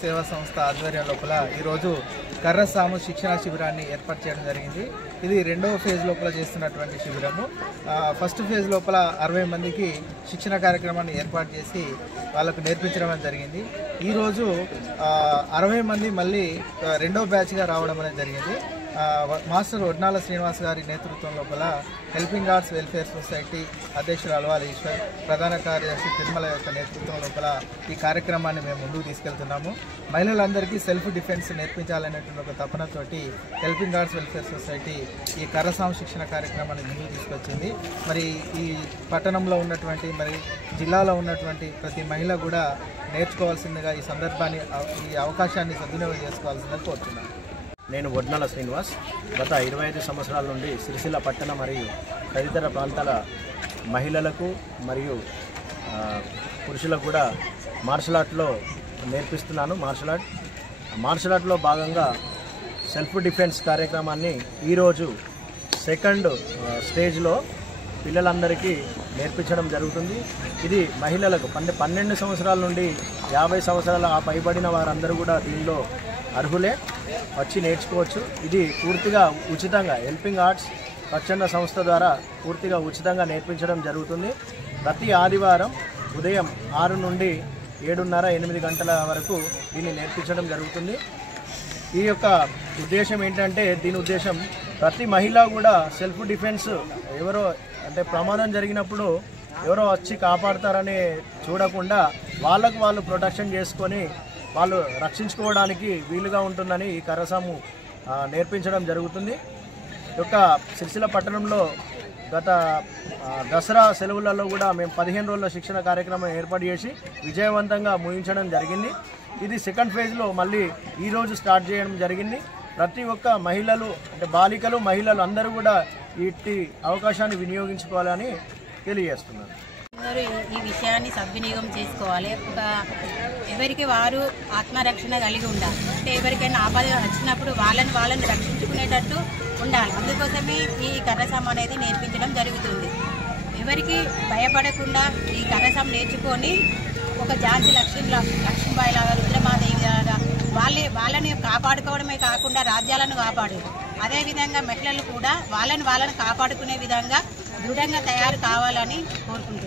సేవా సంస్థ ఆధ్వర్యం లోపల ఈరోజు కర్రసాము శిక్షణ శిబిరాన్ని ఏర్పాటు చేయడం జరిగింది. ఇది రెండవ ఫేజ్ లోపల చేస్తున్నటువంటి శిబిరము. ఫస్ట్ ఫేజ్ లోపల 60 మందికి శిక్షణ కార్యక్రమాన్ని ఏర్పాటు చేసి వాళ్ళకు నేర్పించడం జరిగింది. ఈరోజు 60 మంది మళ్ళీ రెండవ బ్యాచ్గా రావడం అనేది జరిగింది. మాస్టర్ వడ్నాల శ్రీనివాస్ గారి నేతృత్వం లోపల హెల్పింగ్ ఆర్ట్స్ వెల్ఫేర్ సొసైటీ అధ్యక్షుడు అలవాల ఈశ్వర్, ప్రధాన కార్యదర్శి తిరుమల యొక్క నేతృత్వం లోపల ఈ కార్యక్రమాన్ని మేము ముందుకు తీసుకెళ్తున్నాము. మహిళలందరికీ సెల్ఫ్ డిఫెన్స్ నేర్పించాలనేటువంటి ఒక తపనతోటి హెల్పింగ్ ఆర్ట్స్ వెల్ఫేర్ సొసైటీ ఈ కర్రసాము శిక్షణ కార్యక్రమాన్ని ముందుకు తీసుకొచ్చింది. మరి ఈ పట్టణంలో ఉన్నటువంటి జిల్లాలో ఉన్నటువంటి ప్రతి మహిళ కూడా నేర్చుకోవాల్సిందిగా ఈ సందర్భాన్ని ఈ అవకాశాన్ని సద్వినియోగం చేసుకోవాల్సిందిగా కోరుతున్నాను. నేను వడ్నాల శ్రీనివాస్. గత 25 సంవత్సరాల నుండి సిరిసిల్ల పట్టణ మరియు తదితర ప్రాంతాల మహిళలకు మరియు పురుషులకు కూడా మార్షల్ ఆర్ట్లో నేర్పిస్తున్నాను. మార్షల్ ఆర్ట్లో భాగంగా సెల్ఫ్ డిఫెన్స్ కార్యక్రమాన్ని ఈరోజు సెకండ్ స్టేజ్లో పిల్లలందరికీ నేర్పించడం జరుగుతుంది. ఇది మహిళలకు 12 సంవత్సరాల నుండి 50 సంవత్సరాల పైబడిన వారందరూ కూడా దీనిలో అర్హులే, వచ్చి నేర్చుకోవచ్చు. ఇది పూర్తిగా ఉచితంగా హెల్పింగ్ ఆర్ట్స్ స్వచ్ఛంద సంస్థ ద్వారా పూర్తిగా ఉచితంగా నేర్పించడం జరుగుతుంది. ప్రతి ఆదివారం ఉదయం 6 నుండి 7:30-8 గంటల వరకు దీన్ని నేర్పించడం జరుగుతుంది. ఈ యొక్క ఉద్దేశం ఏంటంటే, దీని ఉద్దేశం ప్రతి మహిళ కూడా సెల్ఫ్ డిఫెన్స్ ఎవరో అంటే ప్రమాదం జరిగినప్పుడు ఎవరో వచ్చి కాపాడతారని చూడకుండా వాళ్ళకు వాళ్ళు ప్రొటెక్షన్ చేసుకొని వాళ్ళు రక్షించుకోవడానికి వీలుగా ఉంటుందని ఈ కర్రసాము నేర్పించడం జరుగుతుంది. ఈ యొక్క సిరిసిల్ల పట్టణంలో గత దసరా సెలవులలో కూడా మేము 15 రోజుల శిక్షణ కార్యక్రమం ఏర్పాటు చేసి విజయవంతంగా ముగించడం జరిగింది. ఇది సెకండ్ ఫేజ్లో మళ్ళీ ఈరోజు స్టార్ట్ చేయడం జరిగింది. ప్రతి ఒక్క మహిళలు అంటే బాలికలు మహిళలు అందరూ కూడా ఈ అవకాశాన్ని వినియోగించుకోవాలని తెలియజేస్తున్నారు. ఈ విషయాన్ని సద్వినియోగం చేసుకోవాలి. ఎవరికి వారు ఆత్మరక్షణ కలిగి ఉండాలి. అంటే ఎవరికైనా ఆపద వచ్చినప్పుడు వాళ్ళని రక్షించుకునేటట్టు ఉండాలి. అందుకోసమే ఈ కర్రసాము అనేది నేర్పించడం జరుగుతుంది. ఎవరికి భయపడకుండా ఈ కర్రసాము నేర్చుకొని ఒక ఝాన్సీ లక్ష్మీబాయి లాగా, రుద్రమాదేవి లాగా వాళ్ళని కాపాడుకోవడమే కాకుండా రాజ్యాలను కాపాడారు. అదేవిధంగా మహిళలు కూడా వాళ్ళని కాపాడుకునే విధంగా దృఢంగా తయారు కావాలని కోరుకుంటున్నారు.